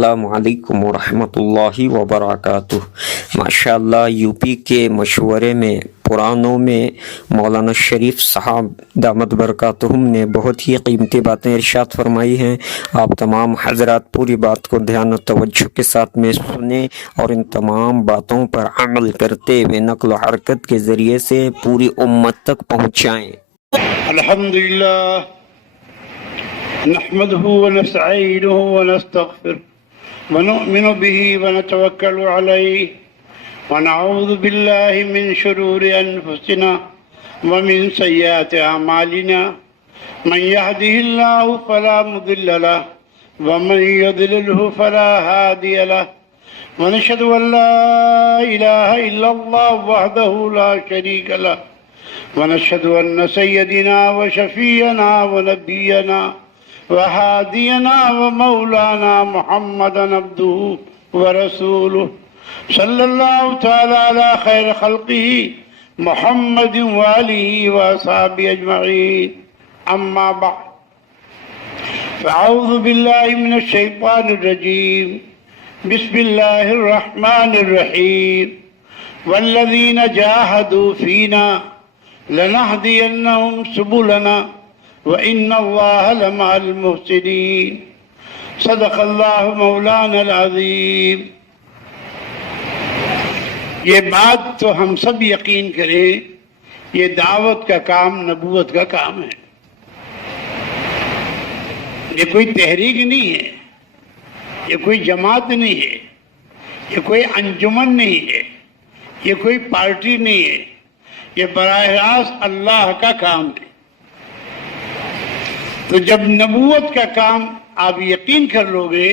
السلام علیکم ورحمۃ اللہ وبرکاتہ۔ ماشاءاللہ یو پی کے مشورے میں پرانوں میں مولانا شریف صاحب دامت برکاتہم نے بہت ہی قیمتی باتیں ارشاد فرمائی ہیں۔ آپ تمام حضرات پوری بات کو دھیان و توجہ کے ساتھ میں سنیں اور ان تمام باتوں پر عمل کرتے ہوئے نقل و حرکت کے ذریعے سے پوری امت تک پہنچائیں۔ الحمدللہ نحمده ونستعینه ونستغفره ونؤمن به ونتوکل علیہ ونعوذ باللہ من شرور انفسنا ومن سیئات اعمالنا من يهده اللہ فلا مضل له ومن يضلله فلا هادی له ونشهد ان لا الہ الا اللہ وحده لا شریک له ونشهد ان سیدنا وشفیعنا ونبینا وهادينا ومولانا محمدا عبده ورسوله صلى الله تعالى على خير خلقه محمد وآله وأصحابه أجمعين أما بعد فأعوذ بالله من الشيطان الرجيم بسم الله الرحمن الرحيم والذين جاهدوا فينا لنهدينهم سبلنا وَإِنَّ اللَّهَ لَمَعَ الْمُحْسِنِينَ صدق اللہ مولانا العظیم۔ یہ بات تو ہم سب یقین کریں، یہ دعوت کا کام نبوت کا کام ہے۔ یہ کوئی تحریک نہیں ہے، یہ کوئی جماعت نہیں ہے، یہ کوئی انجمن نہیں ہے، یہ کوئی پارٹی نہیں ہے، یہ براہ راست اللہ کا کام ہے۔ تو جب نبوت کا کام آپ یقین کر لو گے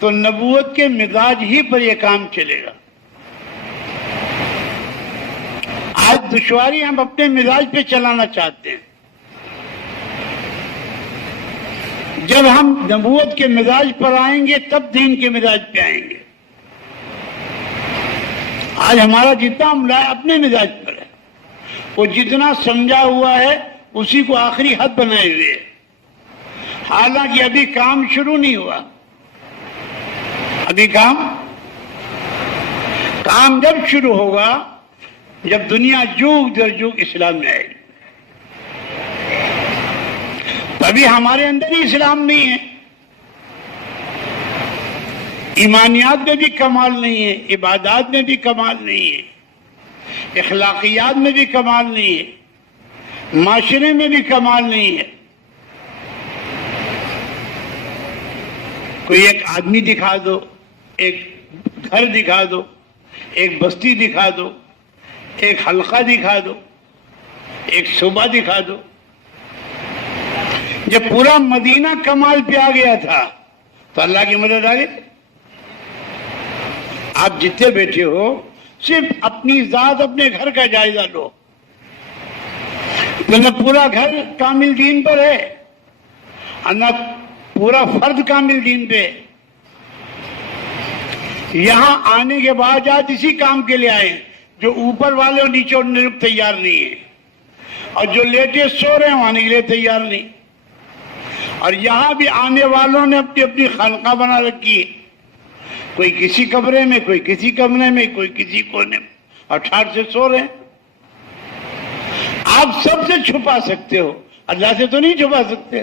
تو نبوت کے مزاج ہی پر یہ کام چلے گا۔ آج دشواری ہم اپنے مزاج پہ چلانا چاہتے ہیں، جب ہم نبوت کے مزاج پر آئیں گے تب دین کے مزاج پہ آئیں گے۔ آج ہمارا جتنا عملہ اپنے مزاج پر ہے، وہ جتنا سمجھا ہوا ہے اسی کو آخری حد بنائے ہوئے ہے، حالانکہ ابھی کام شروع نہیں ہوا۔ ابھی کام جب شروع ہوگا جب دنیا جوگ در جوگ اسلام میں آئے گی، تبھی ہمارے اندر ہی اسلام نہیں ہے، ایمانیات میں بھی کمال نہیں ہے، عبادات میں بھی کمال نہیں ہے، اخلاقیات میں بھی کمال نہیں ہے، معاشرے میں بھی کمال نہیں ہے۔ کوئی ایک آدمی دکھا دو، ایک گھر دکھا دو، ایک بستی دکھا دو، ایک حلقہ دکھا دو، ایک صوبہ دکھا دو۔ جب پورا مدینہ کمال پہ آ گیا تھا تو اللہ کی مدد آ گئی۔ آپ جتنے بیٹھے ہو صرف اپنی ذات، اپنے گھر کا جائزہ لو، نہ پورا گھر کامل دین پر ہے اور نہ پورا فرد کامل دین پہ۔ یہاں آنے کے بعد آج اسی کام کے لیے آئے جو اوپر والے اور نیچے اڑنے کو تیار نہیں ہے، اور جو لیٹے سو رہے ہیں آنے کے لیے تیار نہیں۔ اور یہاں بھی آنے والوں نے اپنی اپنی خانقاہ بنا رکھی ہے، کوئی کسی کمرے میں، کوئی کسی کمرے میں، کوئی کسی کونے میں، اور ٹھاٹ سے سو رہے ہیں۔ آپ سب سے چھپا سکتے ہو، اللہ سے تو نہیں چھپا سکتے۔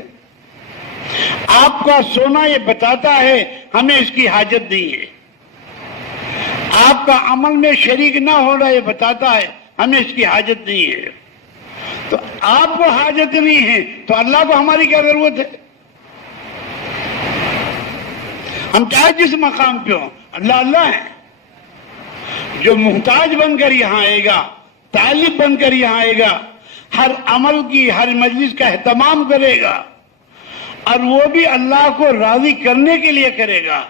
آپ کا سونا یہ بتاتا ہے ہمیں اس کی حاجت نہیں ہے، آپ کا عمل میں شریک نہ ہونا یہ بتاتا ہے ہمیں اس کی حاجت نہیں ہے۔ تو آپ کو حاجت نہیں ہے تو اللہ کو ہماری کیا ضرورت ہے؟ ہم چاہے جس مقام پہ ہوں، اللہ اللہ ہے۔ جو محتاج بن کر یہاں آئے گا، طالب بن کر یہاں آئے گا، ہر عمل کی، ہر مجلس کا اہتمام کرے گا، اور وہ بھی اللہ کو راضی کرنے کے لیے کرے گا،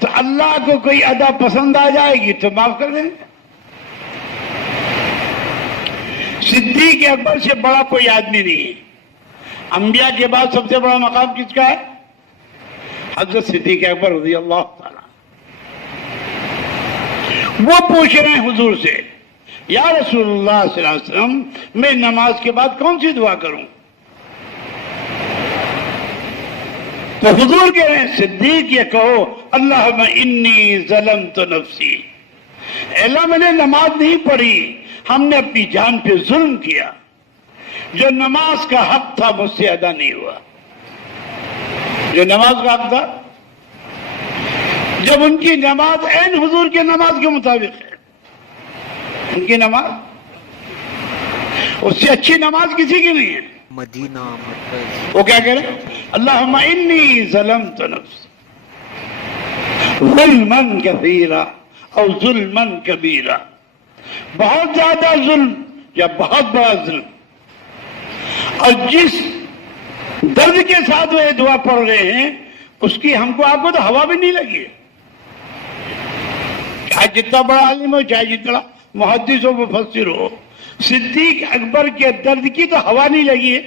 تو اللہ کو کوئی ادا پسند آ جائے گی تو معاف کر دیں گے۔ صدیق اکبر سے بڑا کوئی آدمی نہیں ہے۔ انبیاء کے بعد سب سے بڑا مقام کس کا ہے؟ حضرت صدیق اکبر رضی اللہ تعالیٰ۔ وہ پوچھ رہے ہیں حضور سے، یا رسول اللہ صلی اللہ علیہ وسلم میں نماز کے بعد کون سی دعا کروں؟ تو حضور کہہ رہے ہیں صدیق یہ کہو اللہم انی ظلمت نفسی، اللہ میں نے نماز نہیں پڑھی، ہم نے اپنی جان پہ ظلم کیا، جو نماز کا حق تھا مجھ سے ادا نہیں ہوا، جو نماز کا حق تھا، جب ان کی نماز عین حضور کی نماز کے مطابق ہے، ان کی نماز اس سے اچھی نماز کسی کی نہیں ہے۔ مدینہ مرکز وہ کیا کہہ رہے ہیں؟ اللہم انی ظلمت نفسی ظلما کثیرا او ظلما کبیرا، بہت زیادہ ظلم یا بہت بڑا ظلم، اور جس درد کے ساتھ وہ یہ دعا پڑھ رہے ہیں اس کی ہم کو آپ کو تو ہوا بھی نہیں لگی ہے، چاہے جتنا بڑا عالم ہو، چاہے جتنا محدث ہو، مفسر ہو، صدیق اکبر کے درد کی تو ہوا نہیں لگی ہے،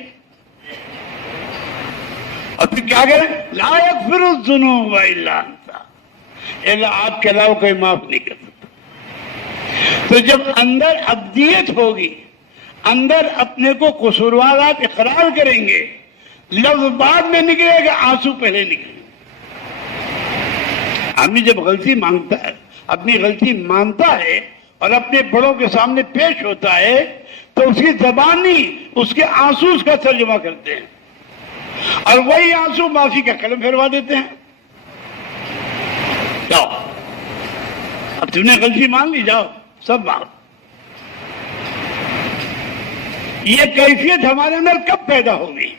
اور پھر کیا کریں؟ لا یغفر الذنوب الا انت، اللہ آپ کے علاوہ کوئی معاف نہیں کر سکتا۔ تو جب اندر ابدیت ہوگی، اندر اپنے کو قصوروار آپ اقرار کریں گے، لفظ بعد میں نکلے گا، آنسو پہلے نکلے گا۔ آدمی جب غلطی مانگتا ہے، اپنی غلطی مانتا ہے اور اپنے بڑوں کے سامنے پیش ہوتا ہے تو اس کی زبان نہیں، اس کے آنسو اس کا ترجمہ کرتے ہیں، اور وہی آنسو معافی کا قلم پھیروا دیتے ہیں۔ جاؤ اب تم نے غلطی مان لی، جاؤ سب معاف۔ یہ کیفیت ہمارے اندر کب پیدا ہوگی؟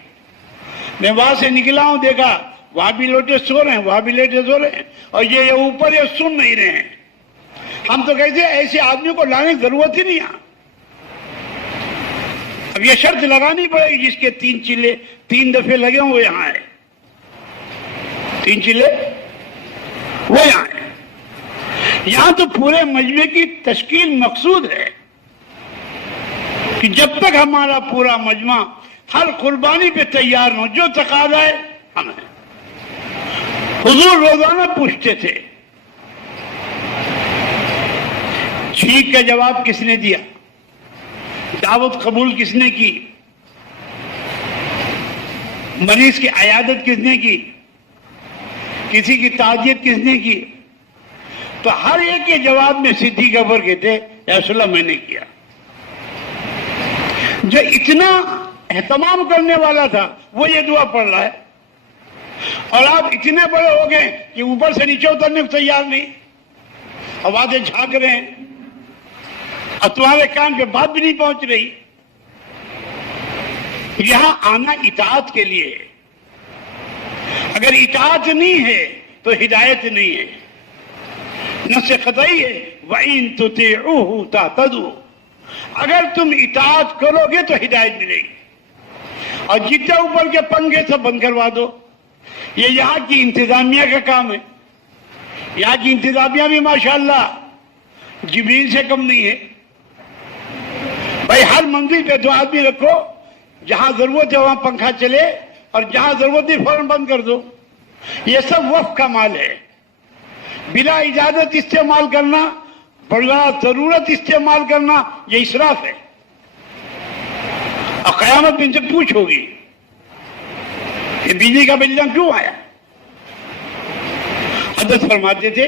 میں وہاں سے نکلا ہوں، دیکھا وہاں بھی لوٹے سو رہے ہیں، وہاں بھی لیٹے سو رہے ہیں، اور یہ اوپر یہ سن نہیں رہے ہیں۔ ہم تو کہتے ہیں ایسے آدمی کو لانے کی ضرورت ہی نہیں ہے۔ اب یہ شرط لگانی پڑے گی، جس کے 3 چلے 3 دفعے لگے ہوں وہ یہاں ہے، 3 چلے وہ یہاں ہے۔ یہاں تو پورے مجمع کی تشکیل مقصود ہے کہ جب تک ہمارا پورا مجمع ہر قربانی پہ تیار ہو، جو تقاضا ہے ہم ہیں۔ حضور روزانہ پوچھتے تھے، چھینک کا جواب کس نے دیا، دعوت قبول کس نے کی، مریض کی عیادت کس نے کی، کسی کی تعزیت کس نے کی، تو ہر ایک کے جواب میں صدیق اکبر کہتے یا رسول اللہ میں نے کیا۔ جو اتنا اہتمام کرنے والا تھا وہ یہ دعا پڑھ رہا ہے، اور آپ اتنے بڑے ہو گئے کہ اوپر سے نیچے اترنے کو تیار نہیں، آوازیں جھانک رہے ہیں، اور تمہارے کان پہ بات بھی نہیں پہنچ رہی۔ یہاں آنا اطاعت کے لیے ہے، اگر اطاعت نہیں ہے تو ہدایت نہیں ہے۔ نص قطعی ہے وَإِن تُطِيعُوهُ تَهْتَدُوا، اگر تم اطاعت کرو گے تو ہدایت ملے گی، اور جتنے اوپر کے پنکھے سب بند کروا دو۔ یہ یہاں کی انتظامیہ کا کام ہے، یہاں کی انتظامیہ بھی ماشاءاللہ جبریل سے کم نہیں ہے۔ بھائی ہر منزل پہ 2 آدمی رکھو، جہاں ضرورت ہے وہاں پنکھا چلے، اور جہاں ضرورت نہیں فوراً بند کر دو۔ یہ سب وقف کا مال ہے، بلا اجازت استعمال کرنا، بلا ضرورت استعمال کرنا یہ اسراف ہے، اور قیامت میں ان سے پوچھ ہوگی کہ بجلی کا بل کیوں آیا۔ حضرت فرماتے تھے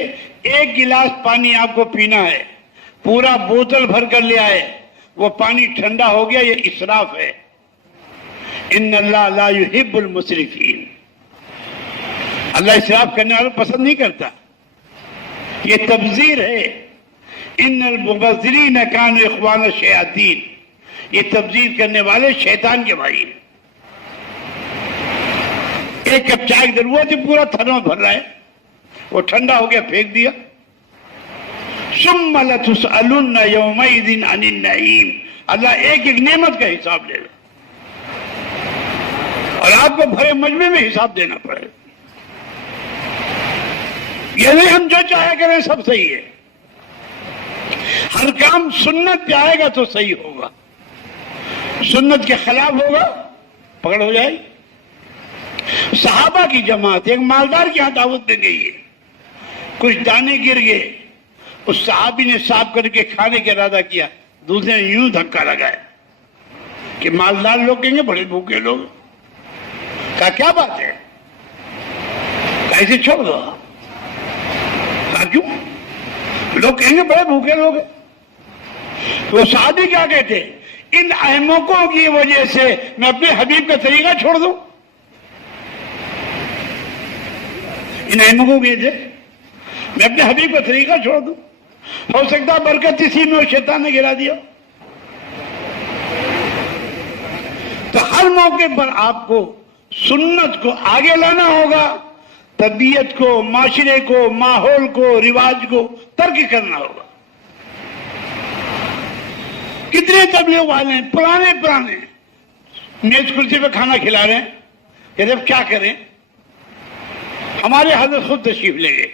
1 گلاس پانی آپ کو پینا ہے، پورا بوتل بھر کر لے آئے، وہ پانی ٹھنڈا ہو گیا، یہ اسراف ہے۔ ان اللہ لا يحب المسرفین، اللہ اسراف کرنے والوں پسند نہیں کرتا، یہ تبذیر ہے۔ ان المبذرین کانوا اخوان الشیاطین، یہ تبذیر کرنے والے شیطان کے بھائی ہیں۔ 1 کپ چائے کی ضرورت ہے، پورا تھرمس بھر رہا ہے، وہ ٹھنڈا ہو گیا پھینک دیا۔ ثم لتسألن یومئذ عن النعیم، اللہ ایک ایک نعمت کا حساب لے گا، اور آپ کو بھرے مجمع میں حساب دینا پڑے گا۔ یہ نہیں ہم جو چاہے کریں سب صحیح ہے، ہر کام سنت پہ آئے گا تو صحیح ہوگا، سنت کے خلاف ہوگا پکڑ ہو جائے۔ صحابہ کی جماعت ایک مالدار کی یہاں دعوت میں گئی ہے، کچھ دانے گر گئے، اس صحابی نے صاف کر کے کھانے کا ارادہ کیا، دوسرے نے یوں دھکا لگایا کہ مالدار لوگ کہیں گے بڑے بھوکے لوگ، کہا کیا بات ہے، کیسے چھوڑ دو، لوگ کہیں گے بڑے بھوکے لوگ ہیں. وہ صحابی کیا کہتے, ان احمقوں کی وجہ سے میں اپنے حبیب کا طریقہ چھوڑ دوں, ان احمقوں کی وجہ سے میں اپنے حبیب کا طریقہ چھوڑ دوں. ہو سکتا برکت اسی میں شیطان نے گرا دیا. تو ہر موقع پر آپ کو سنت کو آگے لانا ہوگا, طبیعت کو, معاشرے کو, ماحول کو, رواج کو ترک کرنا ہوگا. کتنے تبلیغ والے ہیں پرانے میز کرسی پہ کھانا کھلا رہے ہیں, کہ اب کیا کریں. ہمارے حضرت خود تشریف لے گئے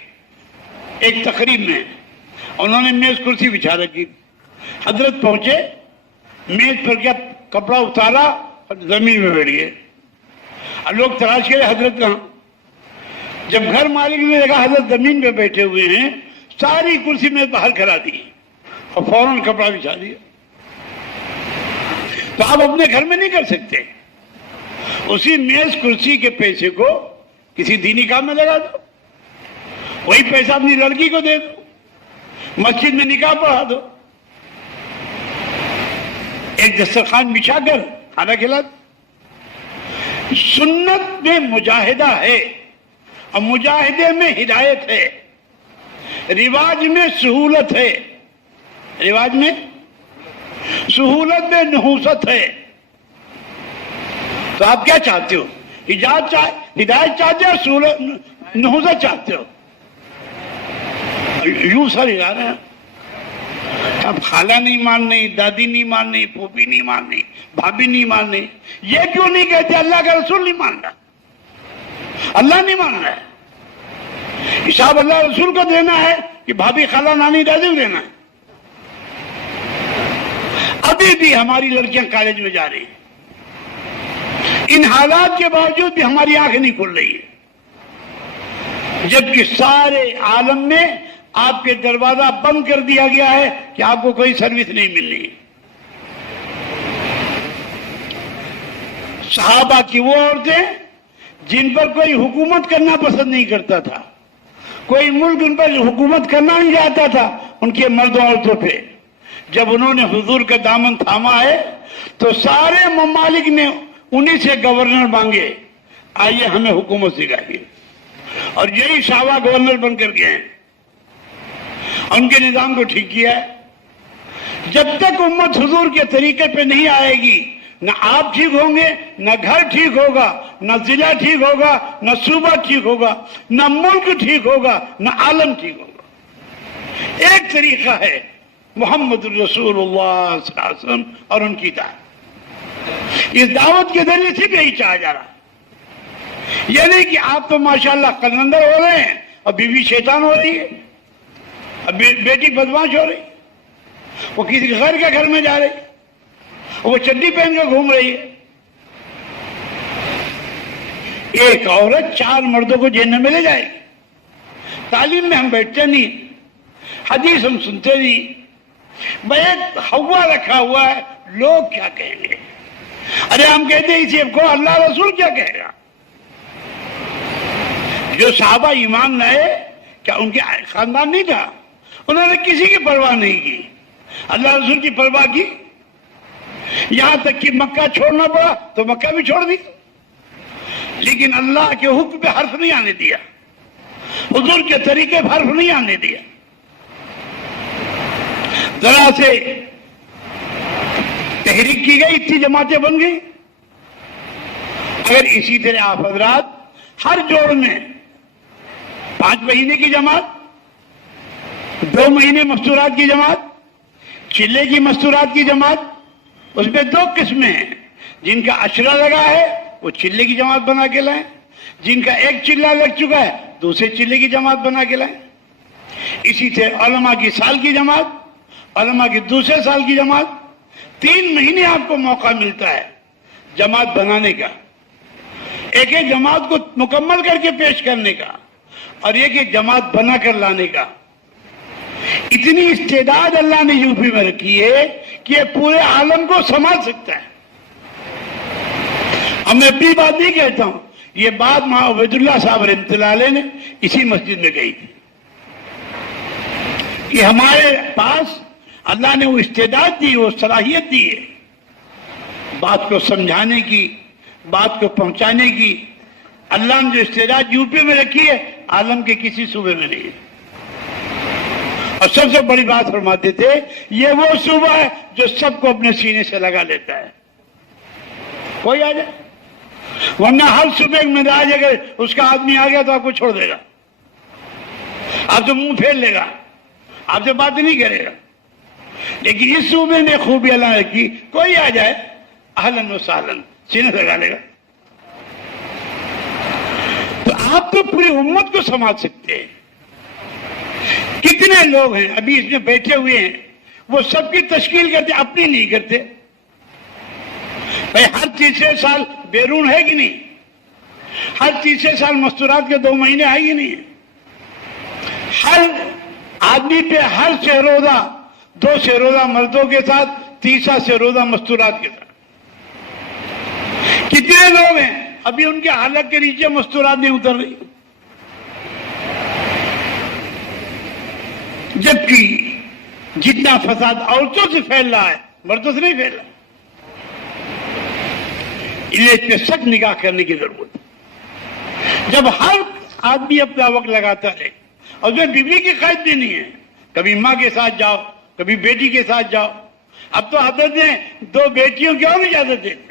ایک تقریب میں, انہوں نے میز کرسی بچھا رکھی. حضرت پہنچے, میز پر کیا کپڑا اتارا اور زمین میں بیٹھ گئے. اور لوگ تلاش کرے حضرت کہاں. جب گھر مالک نے دیکھا حضرت زمین پہ بیٹھے ہوئے ہیں, ساری کرسی میں باہر کرا دی اور فوراً کپڑا بچھا دیا. تو آپ اپنے گھر میں نہیں کر سکتے. اسی میز کرسی کے پیسے کو کسی دینی کام میں لگا دو, وہی پیسہ اپنی لڑکی کو دے دو, مسجد میں نکاح پڑھا دو, ایک دسترخوان بچھا کر کھانا کھلا دو. سنت میں مجاہدہ ہے اور مجاہدے میں ہدایت ہے. رواج میں سہولت ہے, رواج میں سہولت میں نحوست ہے. تو آپ کیا چاہتے ہو, ہدایت چاہتے ہو, سہولت نحوست چاہتے ہو؟ یوں سر ہلا رہے ہیں. اب خالہ نہیں ماننی, دادی نہیں ماننی, پھوپھی نہیں ماننی, بھابھی نہیں ماننی. یہ کیوں نہیں کہتے اللہ کا رسول نہیں مان رہا, اللہ نہیں مان رہا ہے. حساب اللہ رسول کو دینا ہے کہ بھابھی خالہ نانی دادی کو دینا ہے؟ ابھی بھی ہماری لڑکیاں کالج میں جا رہی ہیں, ان حالات کے باوجود بھی ہماری آنکھیں نہیں کھل رہی ہے, جبکہ سارے عالم میں آپ کے دروازہ بند کر دیا گیا ہے کہ آپ کو کوئی سروس نہیں مل رہی. صحابہ کی وہ عورتیں جن پر کوئی حکومت کرنا پسند نہیں کرتا تھا, کوئی ملک ان پر حکومت کرنا نہیں چاہتا تھا, ان کے مردوں عورتوں پہ جب انہوں نے حضور کا دامن تھاما ہے تو سارے ممالک نے انہی سے گورنر مانگے, آئیے ہمیں حکومت سکھائیے. اور یہی صحابہ گورنر بن کر گئے ہیں, ان کے نظام کو ٹھیک کیا ہے. جب تک امت حضور کے طریقے پہ نہیں آئے گی, نہ آپ ٹھیک ہوں گے, نہ گھر ٹھیک ہوگا, نہ ضلع ٹھیک ہوگا, نہ صوبہ ٹھیک ہوگا, نہ ملک ٹھیک ہوگا, نہ عالم ٹھیک ہوگا. ایک طریقہ ہے محمد رسول اللہ صلی اللہ علیہ وسلم اور ان کی دعوت. اس دعوت کے ذریعے سے بھی یہی چاہا جا رہا ہے. یہ نہیں کہ آپ تو ماشاءاللہ قلندر ہو رہے ہیں اور بیوی شیطان ہو رہی ہے, اب بیٹی بدماش ہو رہی, وہ کسی غیر کے گھر میں جا رہی, وہ چڈی پہن کے گھوم رہی ہے. ایک عورت 4 مردوں کو جہنم میں لے جائے گی. تعلیم میں ہم بیٹھتے نہیں, حدیث ہم سنتے نہیں, بیت ہوا رکھا ہوا ہے, لوگ کیا کہیں گے. ارے ہم کہتے ہیں اسی کو اللہ رسول کیا کہے گا. جو صحابہ ایمان لائے, کیا ان کے خاندان نہیں تھا, انہوں نے کسی کی پرواہ نہیں کی, اللہ رسول کی پرواہ کی. یہاں تک کہ مکہ چھوڑنا پڑا تو مکہ بھی چھوڑ دی, لیکن اللہ کے حکم پہ حرف نہیں آنے دیا, حضور کے طریقے پہ حرف نہیں آنے دیا. ذرا سے تحریک کی گئی, اتنی جماعتیں بن گئی. اگر اسی طرح آپ حضرات ہر جوڑ میں 5 مہینے کی جماعت, 2 مہینے مستورات کی جماعت, چلے کی مستورات کی جماعت, اس میں 2 قسمیں ہیں. جن کا اشرا لگا ہے وہ چلے کی جماعت بنا کے لائیں, جن کا ایک چلہ لگ چکا ہے دوسرے چلے کی جماعت بنا کے لائیں. اسی طرح علماء کی سال کی جماعت, علماء کی دوسرے سال کی جماعت. 3 مہینے آپ کو موقع ملتا ہے جماعت بنانے کا, ایک ایک جماعت کو مکمل کر کے پیش کرنے کا, اور ایک ایک جماعت بنا کر لانے کا. اتنی استعداد اللہ نے یوپی میں رکھی ہے کہ یہ پورے عالم کو سنبھال سکتا ہے. اب میں اپنی بات نہیں کہتا ہوں, یہ بات ماں عبید اللہ صاحب رحمۃ اللہ علیہ نے اسی مسجد میں کہی تھی. کہ ہمارے پاس اللہ نے وہ استعداد دی، وہ صلاحیت دی ہے بات کو سمجھانے کی، بات کو پہنچانے کی۔ اللہ نے جو استعداد یو پی میں رکھی ہے عالم کے کسی صوبے میں نہیں ہے۔ اور سب سے بڑی بات فرماتے تھے یہ وہ صوبہ ہے جو سب کو اپنے سینے سے لگا لیتا ہے، کوئی آ جائے، ورنہ ہر صوبے میں مزاج اگر اس کا آدمی آ گیا تو آپ کو چھوڑ دے گا، آپ سے منہ پھیر لے گا، آپ سے بات نہیں کرے گا۔ لیکن اس صوبے نے خوبی اللہ رکھی، کوئی آ جائے اہلاً و سہلاً سینے سے لگا لے گا۔ تو آپ تو پوری امت کو سنبھال سکتے ہیں۔ کتنے لوگ ہیں ابھی اس میں بیٹھے ہوئے ہیں، وہ سب کی تشکیل کرتے، اپنی نہیں کرتے۔ بھائی ہر تیسرے سال بیرون ہے کہ نہیں؟ ہر تیسرے سال مستورات کے 2 مہینے ہے کہ نہیں؟ ہر آدمی پہ ہر شہروزہ 2 شہروزہ مردوں کے ساتھ، تیسرا شہروزہ مستورات کے ساتھ۔ کتنے لوگ ہیں ابھی ان کے حلق کے نیچے مستورات نہیں اتر رہی، جبکہ جتنا فساد عورتوں سے پھیل رہا ہے مردوں سے نہیں پھیل رہا۔ انہیں اس پہ سخت نگاہ کرنے کی ضرورت ہے۔ جب ہر آدمی اپنا وقت لگاتا ہے، اور جو بیوی کی قید بھی نہیں ہے، کبھی ماں کے ساتھ جاؤ، کبھی بیٹی کے ساتھ جاؤ۔ اب تو حضرت نے 2 بیٹیوں کی اور اجازت دیتے،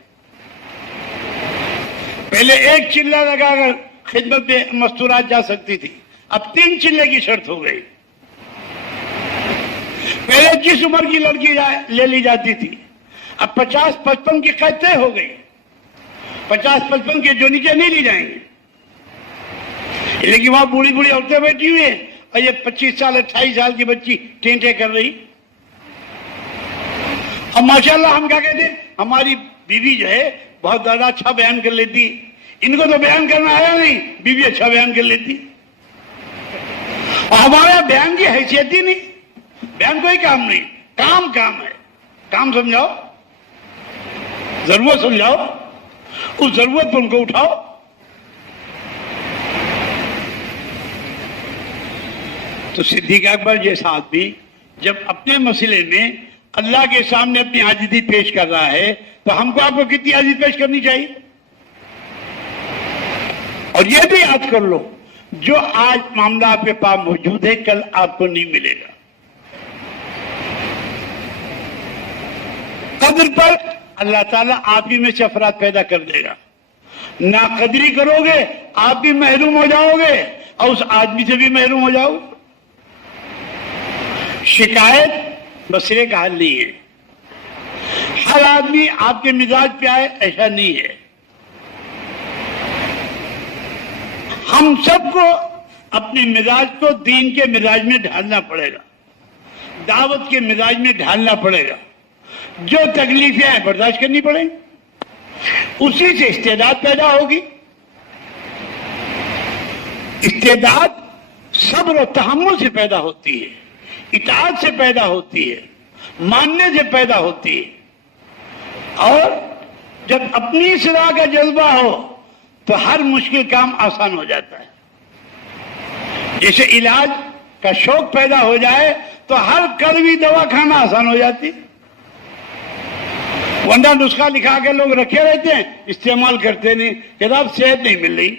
پہلے 1 چلہ لگا کر خدمت میں مستورات جا سکتی تھی، اب 3 چلے کی شرط ہو گئی۔ پہلے جس عمر کی لڑکی لے لی جاتی تھی، اب 50-55 کی قید طے ہو گئی، 50-55 کے جو نیچے نہیں لی جائیں گے۔ لیکن وہاں بوڑھی بوڑھی عورتیں بیٹھی ہوئی ہیں اور یہ 25 سال 28 سال کی بچی ٹینٹے کر رہی۔ اب ماشاءاللہ ہم کیا کہتے ہیں، ہماری بیوی جو ہے بہت زیادہ اچھا بیان کر لیتی، ان کو تو بیان کرنا آیا نہیں، بیوی اچھا بیان کر لیتی۔ اور ہمارا بیان کی حیثیت ہی نہیں، بیان کوئی کام نہیں، کام ہے، کام سمجھاؤ، ضرورت سمجھاؤ، اس ضرورت پر ان کو اٹھاؤ۔ تو صدیق اکبر جیسا آدمی جب اپنے مسئلے میں اللہ کے سامنے اپنی عاجزی پیش کر رہا ہے تو ہم کو آپ کو کتنی عاجزی پیش کرنی چاہیے؟ اور یہ بھی یاد کر لو، جو آج معاملہ آپ کے پاس موجود ہے کل آپ کو نہیں ملے گا۔ قدر پر اللہ تعالیٰ آپ ہی میں سے افراد پیدا کر دے گا، ناقدری کرو گے آپ بھی محروم ہو جاؤ گے اور اس آدمی سے بھی محروم ہو جاؤ۔ شکایت مسئلے کا حل نہیں ہے، ہر آدمی آپ کے مزاج پہ آئے ایسا نہیں ہے۔ ہم سب کو اپنے مزاج کو دین کے مزاج میں ڈھالنا پڑے گا، دعوت کے مزاج میں ڈھالنا پڑے گا۔ جو تکلیفیں ہیں برداشت کرنی پڑیں گی، اسی سے استعداد پیدا ہوگی۔ استعداد صبر و تحمل سے پیدا ہوتی ہے، اطاعت سے پیدا ہوتی ہے، ماننے سے پیدا ہوتی ہے۔ اور جب اپنی اصلاح کا جذبہ ہو تو ہر مشکل کام آسان ہو جاتا ہے۔ جیسے علاج کا شوق پیدا ہو جائے تو ہر کڑوی دوا کھانا آسان ہو جاتی، ورنہ نسخہ لکھا کے لوگ رکھے رہتے ہیں، استعمال کرتے نہیں، جناب صحت نہیں مل رہی،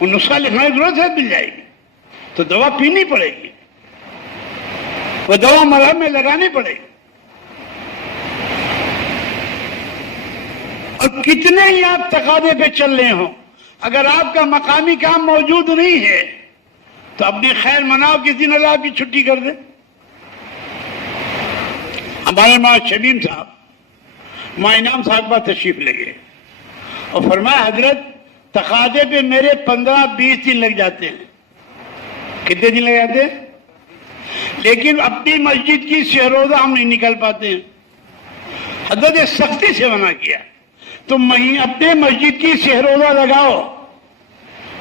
وہ نسخہ لکھنے کی ضرورت صحت مل جائے گی تو دوا پینی پڑے گی، وہ دوا مرہم میں لگانی پڑے گی۔ اور کتنے ہی آپ تقاضے پہ چل رہے ہوں، اگر آپ کا مقامی کام موجود نہیں ہے تو اپنی خیر مناؤ، کسی دن اللہ آپ کی چھٹی کر دے۔ ہمارے ماں شمیم صاحب ماں انعام صاحب پر تشریف لے گئے اور فرمایا حضرت تقاضے پہ میرے 15-20 دن لگ جاتے ہیں۔ کتنے دن لگ جاتے ہیں؟ لیکن اپنی مسجد کی شہروزہ ہم نہیں نکل پاتے ہیں۔ حضرت نے سختی سے منع کیا، تم اپنے مسجد کی شہروزہ لگاؤ،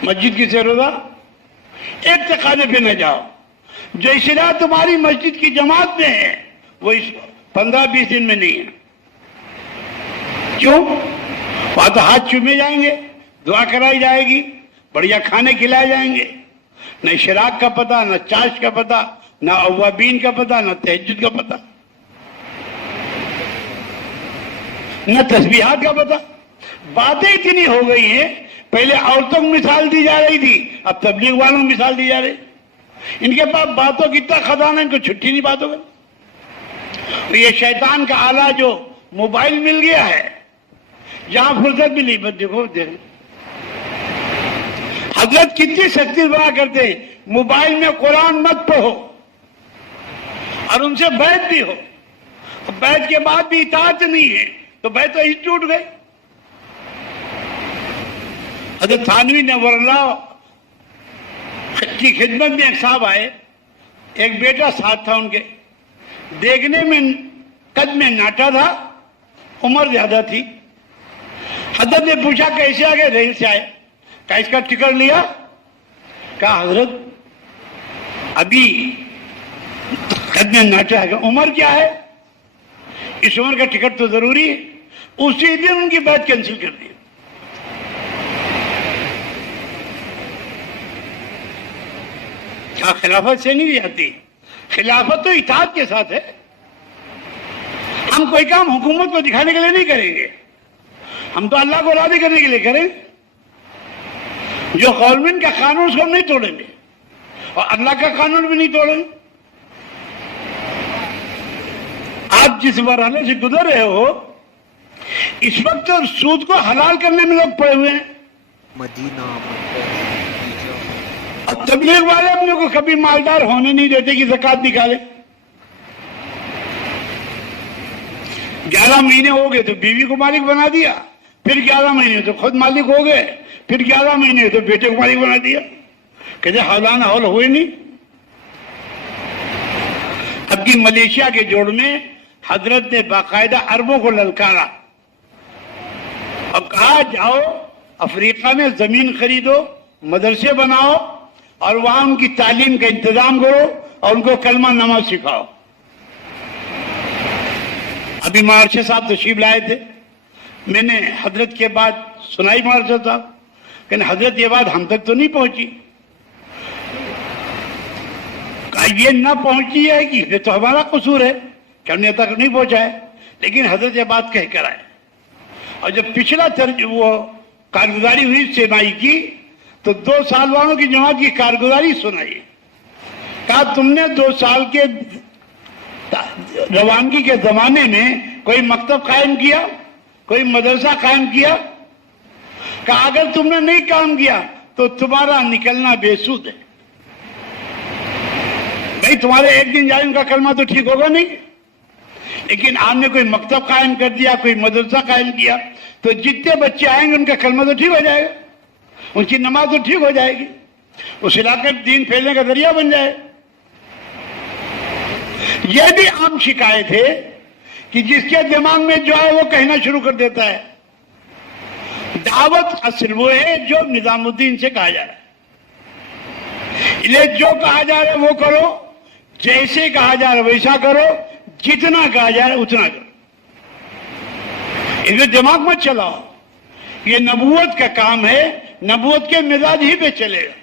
مسجد کی شہروزہ ایک تقاضے پہ نہ جاؤ، جو اصلاح تمہاری مسجد کی جماعت میں ہے وہ اس 15-20 دن میں نہیں ہے۔ کیوں؟ وہاں تو ہاتھ چومے جائیں گے، دعا کرائی جائے گی، بڑھیا کھانے کھلائے جائیں گے، نہ شراب کا پتہ، نہ چاش کا پتہ، نہ اوابین کا پتہ، نہ تہجد کا پتہ، نہ تسبیحات کا پتہ. باتیں اتنی ہو گئی ہیں، پہلے عورتوں کو مثال دی جا رہی تھی، اب تبلیغ والوں کو مثال دی جا رہی. ان کے پاس باتوں کی اتنا خزانہ، ان کو چھٹی نہیں باتوں کا. یہ شیطان کا آلہ جو موبائل مل گیا ہے، جہاں فرصت ملی بس دیکھو دیکھ. حضرت کتنی سختی بنا کرتے ہیں، موبائل میں قرآن مت پڑھو اور ان سے بیعت بھی ہو. بیعت کے بعد بھی اطاعت نہیں ہے تو بیعت تو ہی ٹوٹ گئی. حضرت تھانوی نور اللہ کی خدمت میں ایک صاحب آئے، ایک بیٹا ساتھ تھا ان کے، دیکھنے میں قد میں ناٹا تھا، عمر زیادہ تھی. حضرت نے پوچھا کیسے آگے؟ ریل سے آئے. کہا اس کا ٹکٹ لیا؟ کہا حضرت ابھی قد میں ناٹا ہے. عمر کیا ہے؟ اس عمر کا ٹکٹ تو ضروری ہے. اسی دن ان کی بیعت کینسل کر دی. کیا خلافت سے نہیں جاتی؟ خلافت تو اطاعت کے ساتھ ہے. ہم کوئی کام حکومت کو دکھانے کے لیے نہیں کریں گے، ہم تو اللہ کو راضی کرنے کے لیے کریں. جو گورنمنٹ کا قانون اس کو ہم نہیں توڑیں گے اور اللہ کا قانون بھی نہیں توڑیں گے. آپ جس مرحلے سے گزر رہے ہو اس وقت سود کو حلال کرنے میں لوگ پڑے ہوئے ہیں. مدینہ اب تبلیغ والے اپنے کو کبھی مالدار ہونے نہیں دیتے کہ زکات نکالے. 11 مہینے ہو گئے تو بیوی کو مالک بنا دیا، پھر 11 مہینے تو خود مالک ہو گئے، پھر 11 مہینے تو بیٹے کو مالک بنا دیا. کہتے حولانہ حول ہوئے نہیں. اب کی ملیشیا کے جوڑ میں حضرت نے باقاعدہ عربوں کو للکارا اور کہا جاؤ افریقہ میں زمین خریدو، مدرسے بناؤ اور وہاں ان کی تعلیم کا انتظام کرو اور ان کو کلمہ نماز سکھاؤ. ابھی مہارشہ صاحب تشریف لائے تھے، میں نے حضرت کے بعد سنائی مہارشہ صاحب، کہ حضرت یہ بات ہم تک تو نہیں پہنچی. کہا یہ نہ پہنچی ہے کہ یہ تو ہمارا قصور ہے کہ ہم نے تک نہیں پہنچا ہے، لیکن حضرت یہ بات کہہ کر آئے. اور جب پچھلا وہ کارگزاری ہوئی سینائی کی تو 2 سال والوں کی جماعت کی کارگزاری سنائی. کہا تم نے 2 سال کے روانگی کے زمانے میں کوئی مکتب قائم کیا، کوئی مدرسہ قائم کیا؟ کہا اگر تم نے نہیں کام کیا تو تمہارا نکلنا بے سود ہے. بھائی تمہارے ایک دن جائے ان کا کلمہ تو ٹھیک ہوگا نہیں، لیکن آپ نے کوئی مکتب قائم کر دیا، کوئی مدرسہ قائم کیا تو جتنے بچے آئیں گے ان کا کلمہ تو ٹھیک ہو جائے گا، ان کی نماز تو ٹھیک ہو جائے گی، اس علاقے میں دین پھیلنے کا ذریعہ بن جائے. یہ بھی عام شکایت ہے کہ جس کے دماغ میں جو ہے وہ کہنا شروع کر دیتا ہے. دعوت اصل وہ ہے جو نظام الدین سے کہا جا رہا ہے. انہیں جو کہا جا رہا ہے وہ کرو، جیسے کہا جا رہا ہے ویسا کرو، جتنا کہا جا رہا ہے اتنا کرو. انہیں دماغ مت چلاؤ. یہ نبوت کا کام ہے، نبوت کے مزاج ہی پہ چلے گا.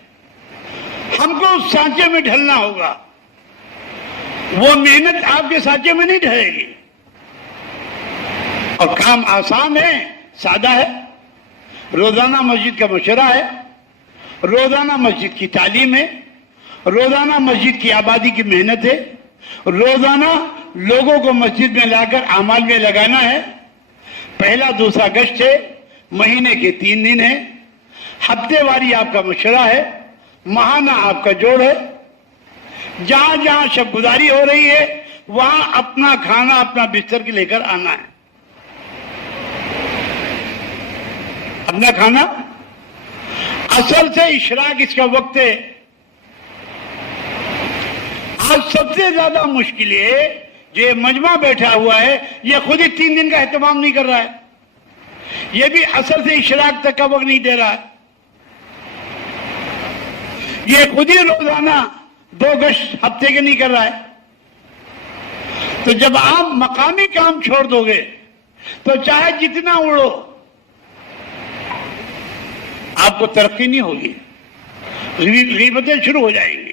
ہم کو اس سانچے میں ڈھلنا ہوگا، وہ محنت آپ کے سانچے میں نہیں ڈھلے گی. اور کام آسان ہے، سادہ ہے. روزانہ مسجد کا مشورہ ہے، روزانہ مسجد کی تعلیم ہے، روزانہ مسجد کی آبادی کی محنت ہے، روزانہ لوگوں کو مسجد میں لا کر اعمال میں لگانا ہے. پہلا دوسرا گشت ہے، مہینے کے 3 دن ہے، ہفتے واری آپ کا مشورہ ہے، ماہانہ آپ کا جوڑ ہے. جہاں جہاں شب گزاری ہو رہی ہے وہاں اپنا کھانا اپنا بستر کے لے کر آنا ہے. اپنا کھانا اصل سے اشراق اس کا وقت ہے. آج سب سے زیادہ مشکل ہے جو یہ مجمع بیٹھا ہوا ہے یہ خود ہی 3 دن کا اہتمام نہیں کر رہا ہے، یہ بھی اصل سے اشراق تک کا وقت نہیں دے رہا ہے. یہ خود ہی روزانہ 2 گشت ہفتے کے نہیں کر رہا ہے. تو جب آپ مقامی کام چھوڑ دو گے تو چاہے جتنا اڑو آپ کو ترقی نہیں ہوگی، غیبتیں شروع ہو جائیں گی.